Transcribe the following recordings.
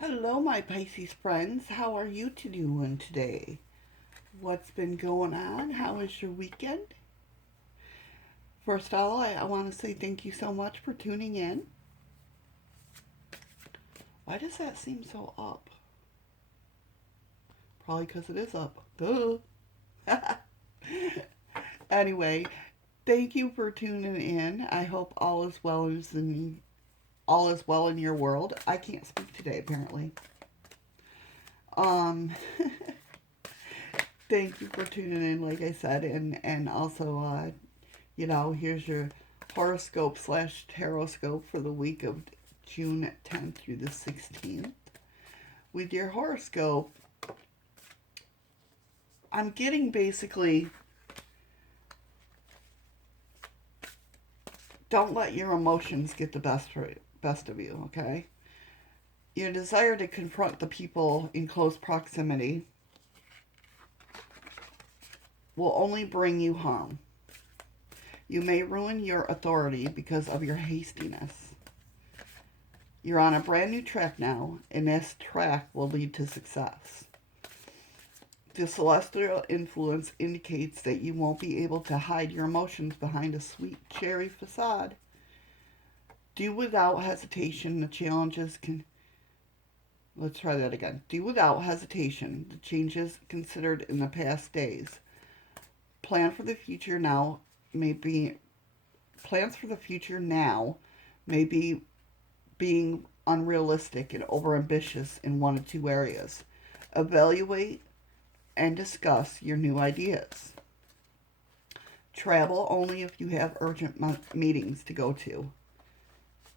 Hello, my Pisces friends. How are you doing today? What's been going on? How was your weekend? First of all, I want to say thank you so much for tuning in. Why does that seem so up? Probably because it is up. Duh. Anyway, thank you for tuning in. I hope all is well in your world. I can't speak today, apparently. Um, thank you for tuning in, like I said, and also here's your horoscope slash taroscope for the week of June 10th through the 16th. With your horoscope, I'm getting basically don't let your emotions get the best of you, okay? Your desire to confront the people in close proximity will only bring you harm. You may ruin your authority because of your hastiness. You're on a brand new track now, and this track will lead to success. The celestial influence indicates that you won't be able to hide your emotions behind a sweet cherry facade. Do without hesitation the challenges can. Let's try that again. Do without hesitation the changes considered in the past days. Plan for the future now may be plans for the future now may be being unrealistic and overambitious in one or two areas. Evaluate and discuss your new ideas. Travel only if you have urgent meetings to go to.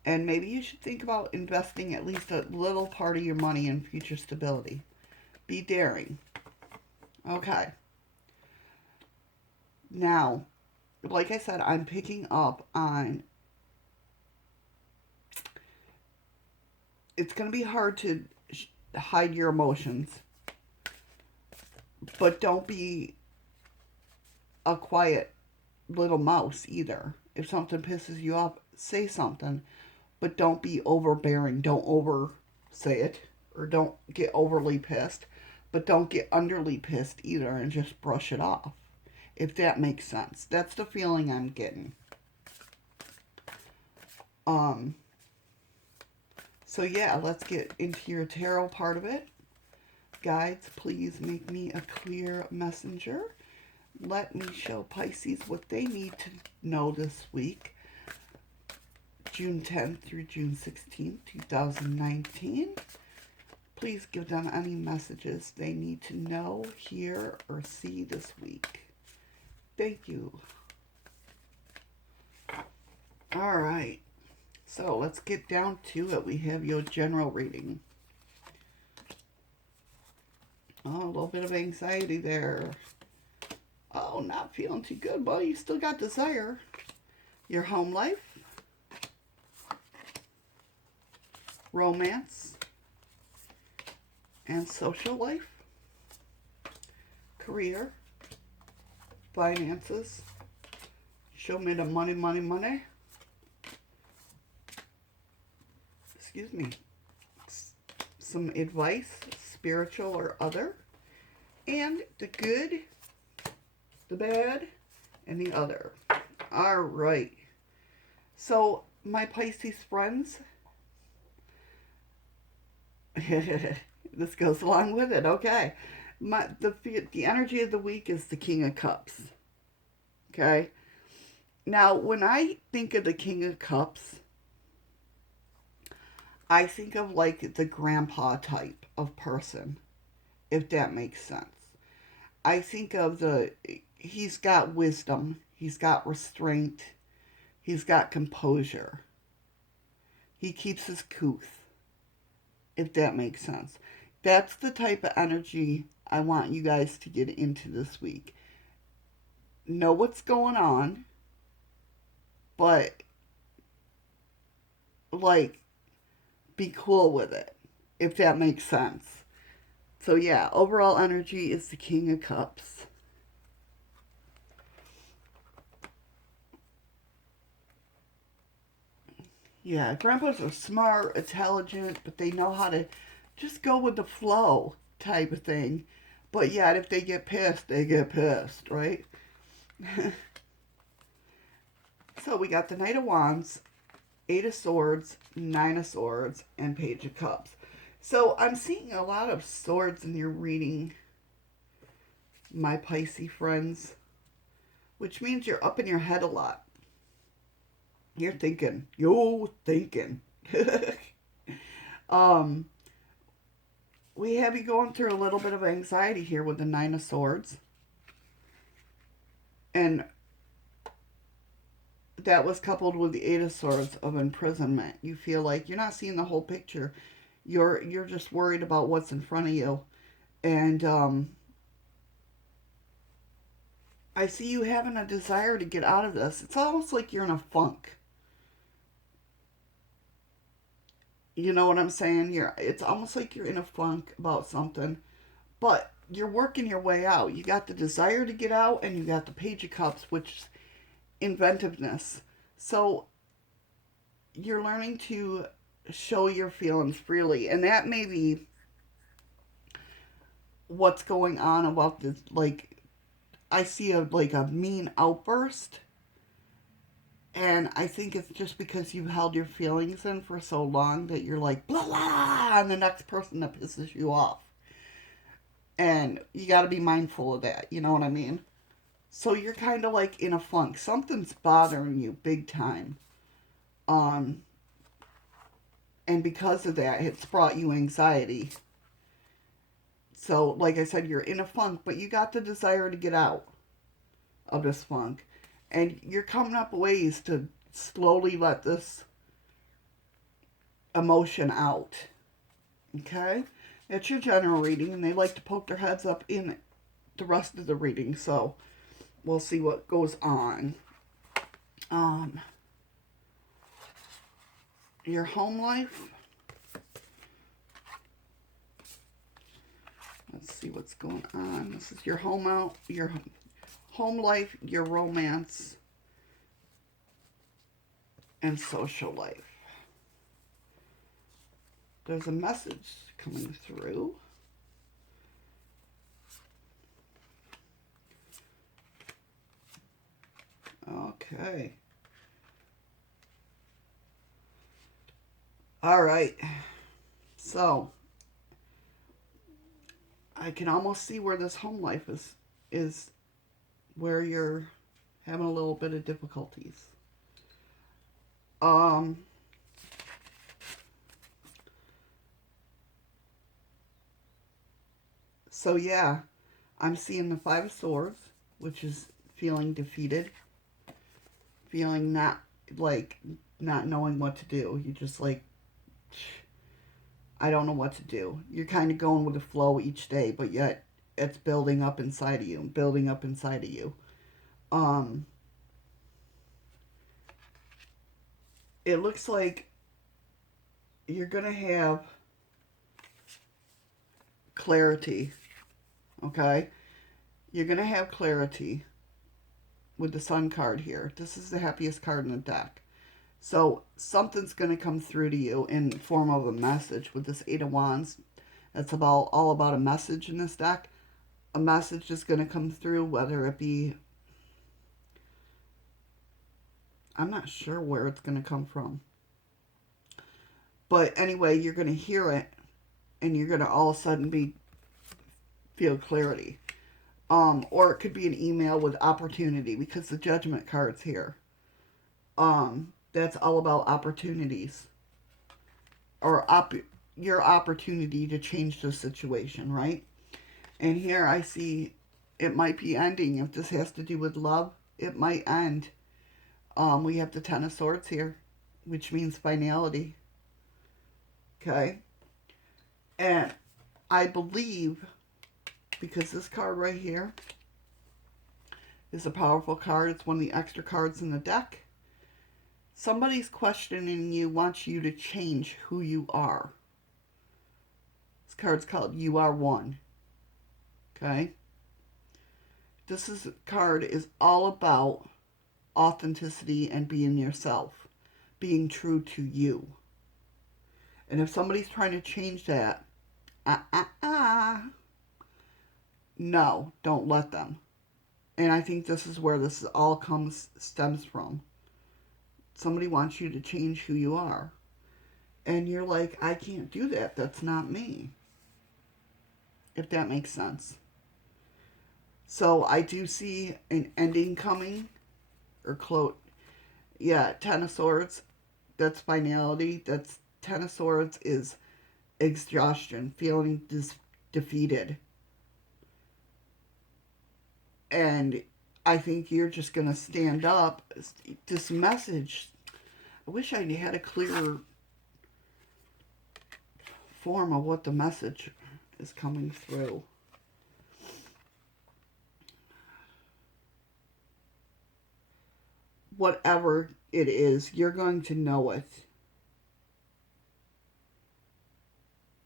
And maybe you should think about investing at least a little part of your money in future stability. Be daring. Okay. Now, like I said, I'm picking up on it's going to be hard to hide your emotions, but don't be a quiet little mouse either. If something pisses you off, say something, but don't be overbearing. Don't over say it, or don't get overly pissed, but don't get underly pissed either and just brush it off. If that makes sense. That's the feeling I'm getting. Um so yeah, let's get into your tarot part of it. Guides, please make me a clear messenger. Let me show Pisces what they need to know this week. June 10th through June 16th, 2019. Please give them any messages they need to know, hear, or see this week. Thank you. All right. So let's get down to it. We have your general reading. Oh, a little bit of anxiety there. Oh, not feeling too good. Well, you still got desire. Your home life. Romance. And social life. Career. Finances. Show me the money, money, money. Excuse me. Some advice, spiritual or other. And the good, the bad, and the other. All right. So, my Pisces friends, this goes along with it. Okay. The energy of the week is the King of Cups. Okay. Now, when I think of the King of Cups, I think of like the grandpa type of person, if that makes sense. I think of he's got wisdom, he's got restraint, he's got composure. He keeps his couth, if that makes sense. That's the type of energy I want you guys to get into this week. Know what's going on, but like be cool with it, if that makes sense. So yeah, overall energy is the King of Cups. Yeah, grandpas are smart, intelligent, but they know how to just go with the flow type of thing. But yet, if they get pissed, they get pissed, right? So we got the Knight of Wands, Eight of Swords, Nine of Swords, and Page of Cups. So I'm seeing a lot of swords in your reading, my Pisces friends, which means you're up in your head a lot. You're thinking. We have you going through a little bit of anxiety here with the Nine of Swords. And that was coupled with the Eight of Swords of imprisonment. You feel like you're not seeing the whole picture. You're just worried about what's in front of you. And I see you having a desire to get out of this. It's almost like you're in a funk. You know what I'm saying? It's almost like you're in a funk about something, but you're working your way out. You got the desire to get out, and you got the Page of Cups, which is inventiveness. So you're learning to show your feelings freely, and that may be what's going on about this. Like, I see a mean outburst. And I think it's just because you've held your feelings in for so long that you're like, blah, blah, blah, on the next person that pisses you off. And you got to be mindful of that. You know what I mean? So you're kind of like in a funk. Something's bothering you big time. And because of that, it's brought you anxiety. So, like I said, you're in a funk, but you got the desire to get out of this funk. And you're coming up ways to slowly let this emotion out. Okay? It's your general reading, and they like to poke their heads up in the rest of the reading. So, we'll see what goes on. Your home life. Let's see what's going on. This is your home life, your romance, and social life. There's a message coming through. Okay. All right. So, I can almost see where this home life is where you're having a little bit of difficulties. So yeah, I'm seeing the Five of Swords, which is feeling defeated, feeling not knowing what to do. You just like, I don't know what to do. You're kind of going with the flow each day, but yet it's building up inside of you, building up inside of you. It looks like you're going to have clarity, okay? You're going to have clarity with the Sun card here. This is the happiest card in the deck. So something's going to come through to you in form of a message with this Eight of Wands. That's all about a message in this deck. A message is going to come through, whether it be, I'm not sure where it's going to come from. But anyway, you're going to hear it, and you're going to all of a sudden feel clarity. Or it could be an email with opportunity, because the Judgment card's here. That's all about opportunities. Or your opportunity to change the situation, right? And here I see it might be ending. If this has to do with love, it might end. We have the Ten of Swords here, which means finality. Okay? And I believe, because this card right here is a powerful card, it's one of the extra cards in the deck. Somebody's questioning you, wants you to change who you are. This card's called You Are One. Okay? This card is all about authenticity and being yourself. Being true to you. And if somebody's trying to change that, uh. No, don't let them. And I think this is where this all stems from. Somebody wants you to change who you are. And you're like, I can't do that. That's not me. If that makes sense. So I do see an ending coming. Or close. Yeah, Ten of Swords. That's finality. That's Ten of Swords is exhaustion. Feeling defeated. And I think you're just going to stand up. This message, I wish I had a clearer form of what the message is coming through. Whatever it is, you're going to know it.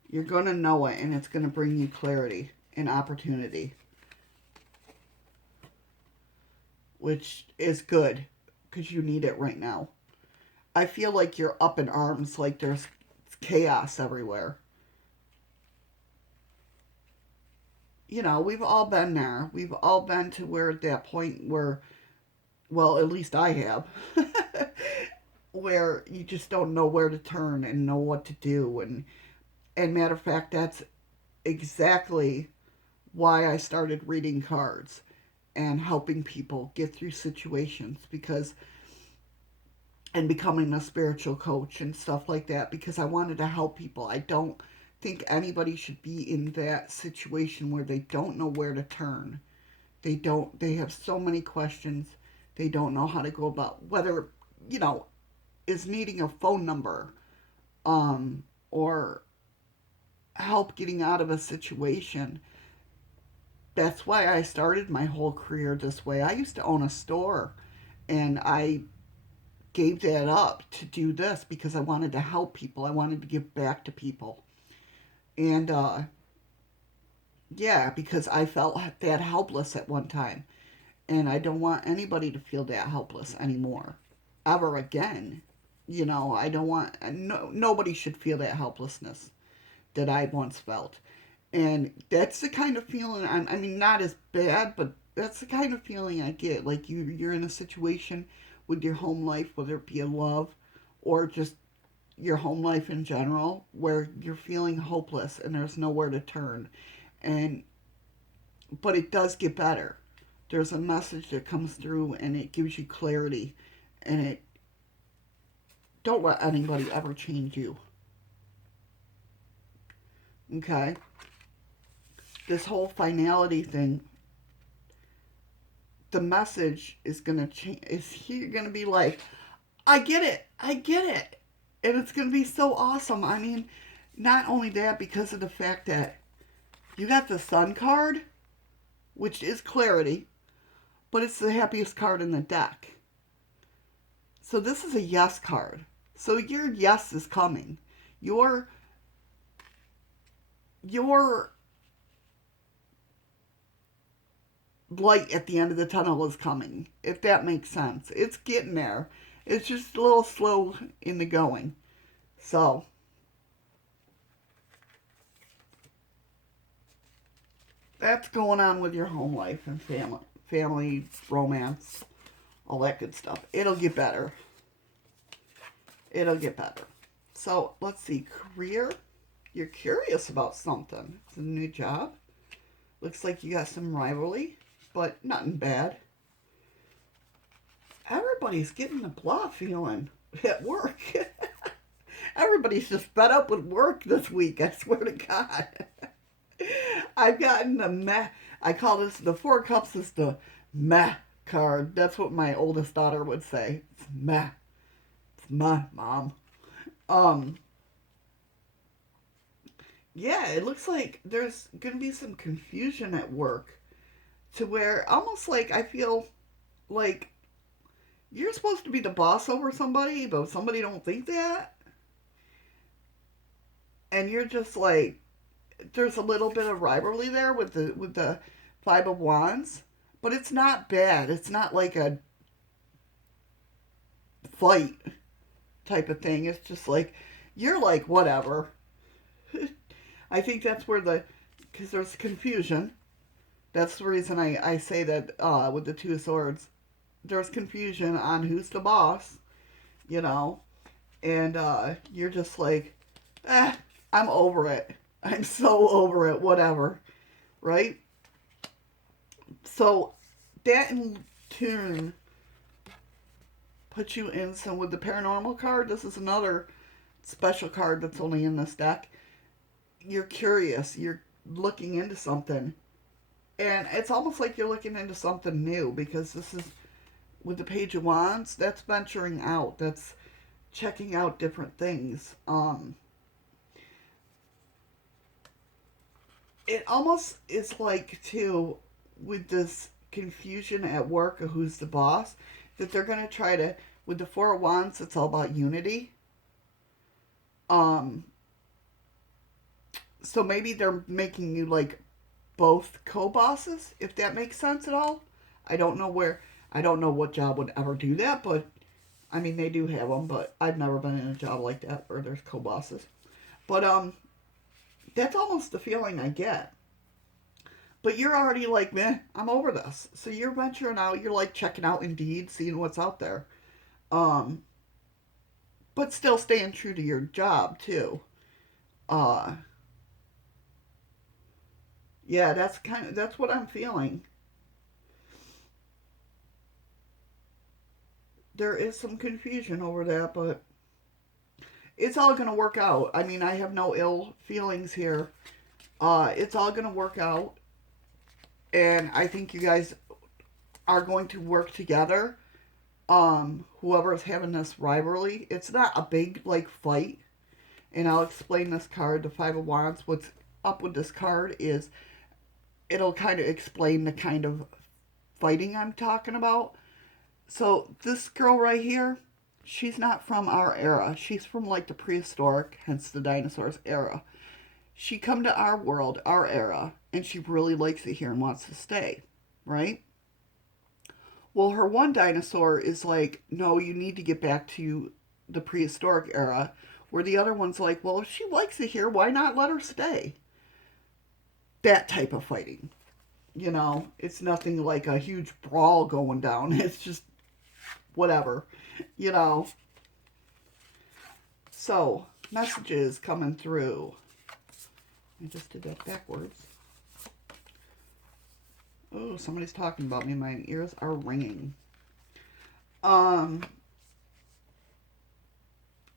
You're going to know it, and it's going to bring you clarity and opportunity. Which is good, because you need it right now. I feel like you're up in arms, like there's chaos everywhere. You know, we've all been there. We've all been to where at that point where, well, at least I have, where you just don't know where to turn and know what to do. And matter of fact, that's exactly why I started reading cards and helping people get through situations, because and becoming a spiritual coach and stuff like that, because I wanted to help people. I don't think anybody should be in that situation where they don't know where to turn. They have so many questions. They don't know how to go about whether, you know, is needing a phone number, or help getting out of a situation. That's why I started my whole career this way. I used to own a store, and I gave that up to do this because I wanted to help people. I wanted to give back to people. And yeah, because I felt that helpless at one time. And I don't want anybody to feel that helpless anymore. Ever again. You know, I don't want, nobody should feel that helplessness that I once felt. And that's the kind of feeling, I mean, not as bad, but that's the kind of feeling I get. Like you're in a situation with your home life, whether it be a love or just your home life in general, where you're feeling hopeless and there's nowhere to turn. And but it does get better. There's a message that comes through and it gives you clarity, and it don't let anybody ever change you. Okay? This whole finality thing, the message is gonna change. You're gonna be like, I get it, and it's gonna be so awesome. I mean, not only that, because of the fact that you got the Sun card, which is clarity, but it's the happiest card in the deck. So this is a yes card. So your yes is coming. Your light at the end of the tunnel is coming, if that makes sense. It's getting there. It's just a little slow in the going. So that's going on with your home life and family, romance, all that good stuff. It'll get better. It'll get better. So let's see, career. You're curious about something. It's a new job. Looks like you got some rivalry, but nothing bad. Everybody's getting the blah feeling at work. Everybody's just fed up with work this week, I swear to God. I've gotten the meh. I call this, the Four Cups is the meh card. That's what my oldest daughter would say. It's meh. It's meh, Mom. Yeah, it looks like there's going to be some confusion at work, to where almost like I feel like you're supposed to be the boss over somebody, but somebody don't think that. And you're just like, there's a little bit of rivalry there with the Five of Wands, but it's not bad. It's not like a fight type of thing. It's just like, you're like, whatever. I think that's where because there's confusion. That's the reason I say that with the Two of Swords. There's confusion on who's the boss, you know, and you're just like, I'm over it. I'm so over it, whatever, right? So that in tune puts you in some with the paranormal card. This is another special card that's only in this deck. You're curious, you're looking into something, and it's almost like you're looking into something new because this is with the Page of Wands. That's venturing out, that's checking out different things. It almost is like too with this confusion at work of who's the boss, that they're going to try to, with the Four of Wands, it's all about unity. um so maybe they're making you like both co-bosses, if that makes sense at all. I don't know where, I don't know what job would ever do that, but I mean, they do have them, but I've never been in a job like that where there's co-bosses. But that's almost the feeling I get. But you're already like, man, I'm over this. So you're venturing out, you're like checking out Indeed, seeing what's out there. Um, but still staying true to your job too. Uh, yeah, that's what I'm feeling. There is some confusion over that, but it's all gonna work out. I mean, I have no ill feelings here. It's all gonna work out, and I think you guys are going to work together. Whoever's having this rivalry, it's not a big like fight, and I'll explain this card, the Five of Wands. What's up with this card is it'll kind of explain the kind of fighting I'm talking about. So this girl right here, she's not from our era. She's from like the prehistoric, hence the dinosaurs era. She come to our world, our era, and she really likes it here and wants to stay, right? Well, her one dinosaur is like, no, you need to get back to the prehistoric era, where the other one's like, well, if she likes it here, why not let her stay? That type of fighting. You know, it's nothing like a huge brawl going down. It's just whatever, you know. So, messages coming through. I just did that backwards. Oh, somebody's talking about me. My ears are ringing. Wands.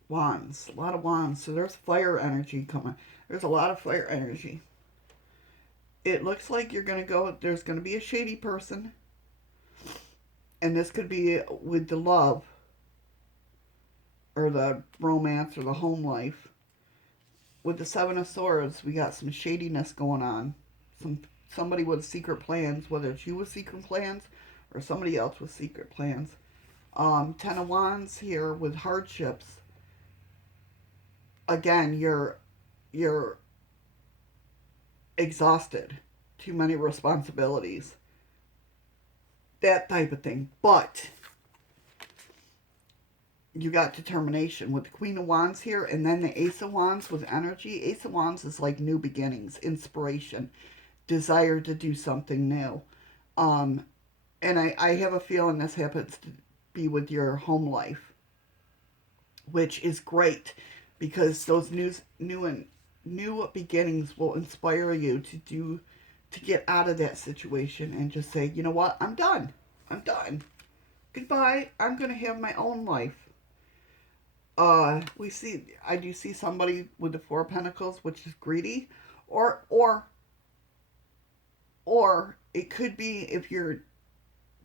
A lot of wands. So there's fire energy coming. There's a lot of fire energy. It looks like you're going to go, there's going to be a shady person. And this could be with the love, or the romance, or the home life. With the Seven of Swords, we got some shadiness going on. Somebody with secret plans, whether it's you with secret plans or somebody else with secret plans. Ten of Wands here with hardships. Again, you're exhausted. Too many responsibilities. That type of thing. But you got determination with the Queen of Wands here, and then the Ace of Wands with energy. Ace of Wands is like new beginnings, inspiration, desire to do something new. And I have a feeling this happens to be with your home life, which is great because those new beginnings will inspire you to get out of that situation and just say, you know what, I'm done. I'm done. Goodbye. I'm gonna have my own life. I do see somebody with the Four of Pentacles, which is greedy, or it could be if you're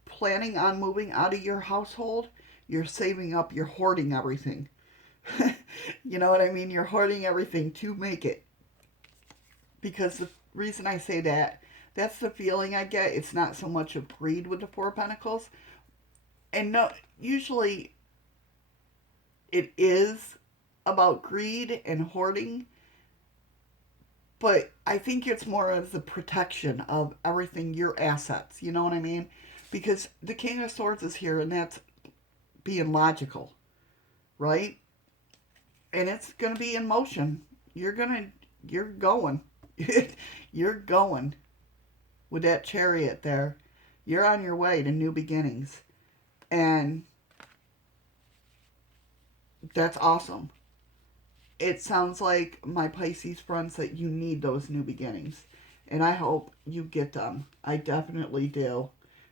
planning on moving out of your household, you're saving up, you're hoarding everything. You know what I mean? You're hoarding everything to make it. Because the reason I say that, that's the feeling I get. It's not so much of greed with the Four of Pentacles. And no, usually it is about greed and hoarding, but I think it's more of the protection of everything, your assets. You know what I mean? Because the King of Swords is here, and that's being logical, right? And it's going to be in motion. You're going to you're going. You're going with that chariot there. You're on your way to new beginnings. And that's awesome. It sounds like, my Pisces friends, that you need those new beginnings. And I hope you get them. I definitely do.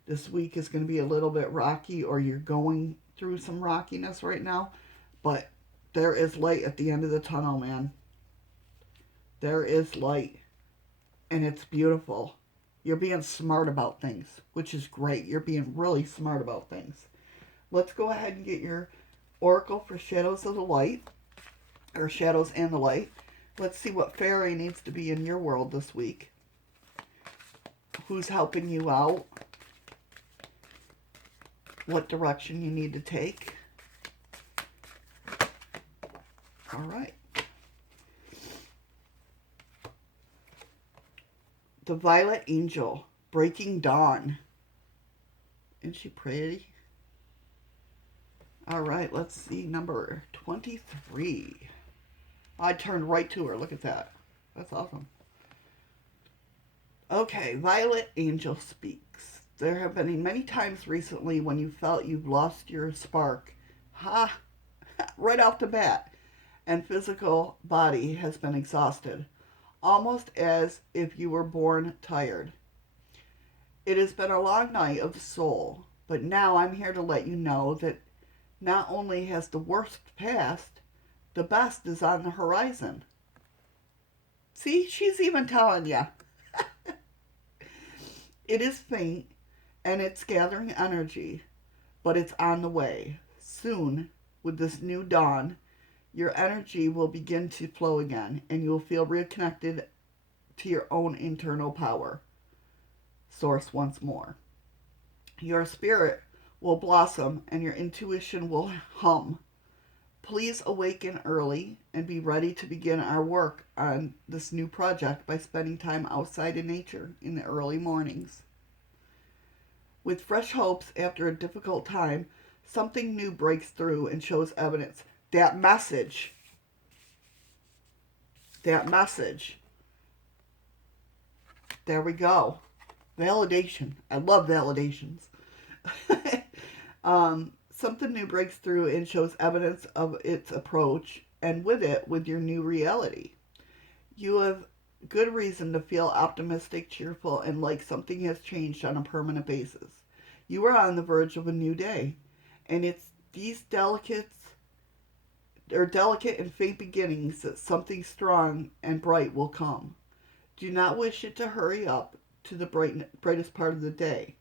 This week is going to be a little bit rocky, or you're going through some rockiness right now. But there is light at the end of the tunnel, man. There is light. And it's beautiful. You're being smart about things, which is great. You're being really smart about things. Let's go ahead and get your oracle for Shadows of the Light, or Shadows and the Light. Let's see what fairy needs to be in your world this week. Who's helping you out? What direction you need to take. All right. The Violet Angel, Breaking Dawn. Isn't she pretty? All right, let's see, number 23. I turned right to her. Look at that. That's awesome. Okay, Violet Angel speaks. There have been many times recently when you felt you've lost your spark. Ha! Right off the bat. And physical body has been exhausted. Almost as if you were born tired. It has been a long night of the soul, but now I'm here to let you know that not only has the worst passed, the best is on the horizon. See, she's even telling you. It is faint, and it's gathering energy, but it's on the way. Soon, with this new dawn, your energy will begin to flow again, and you'll feel reconnected to your own internal power source once more. Your spirit will blossom, and your intuition will hum. Please awaken early and be ready to begin our work on this new project by spending time outside in nature in the early mornings. With fresh hopes after a difficult time, something new breaks through and shows evidence. That message. There we go. Validation. I love validations. Something new breaks through and shows evidence of its approach, and with it, with your new reality. You have good reason to feel optimistic, cheerful, and like something has changed on a permanent basis. You are on the verge of a new day, and it's these delicate and faint beginnings that something strong and bright will come. Do not wish it to hurry up to the brightest part of the day.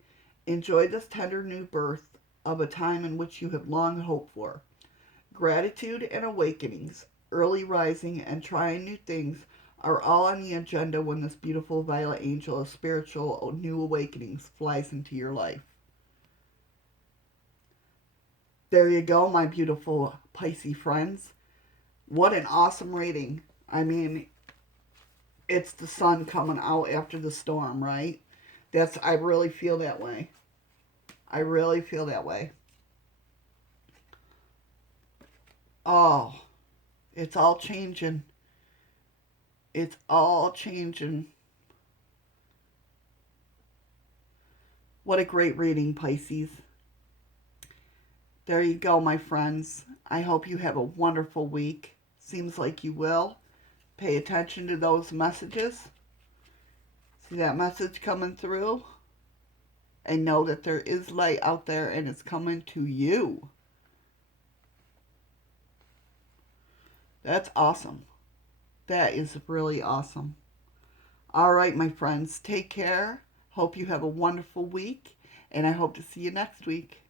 Enjoy this tender new birth of a time in which you have long hoped for. Gratitude and awakenings, early rising, and trying new things are all on the agenda when this beautiful violet angel of spiritual new awakenings flies into your life. There you go, my beautiful Pisces friends. What an awesome reading. I mean, it's the sun coming out after the storm, right? I really feel that way. I really feel that way. Oh, it's all changing. It's all changing. What a great reading, Pisces. There you go, my friends. I hope you have a wonderful week. Seems like you will. Pay attention to those messages. See that message coming through? And know that there is light out there and it's coming to you. That's awesome. That is really awesome. All right, my friends. Take care. Hope you have a wonderful week. And I hope to see you next week.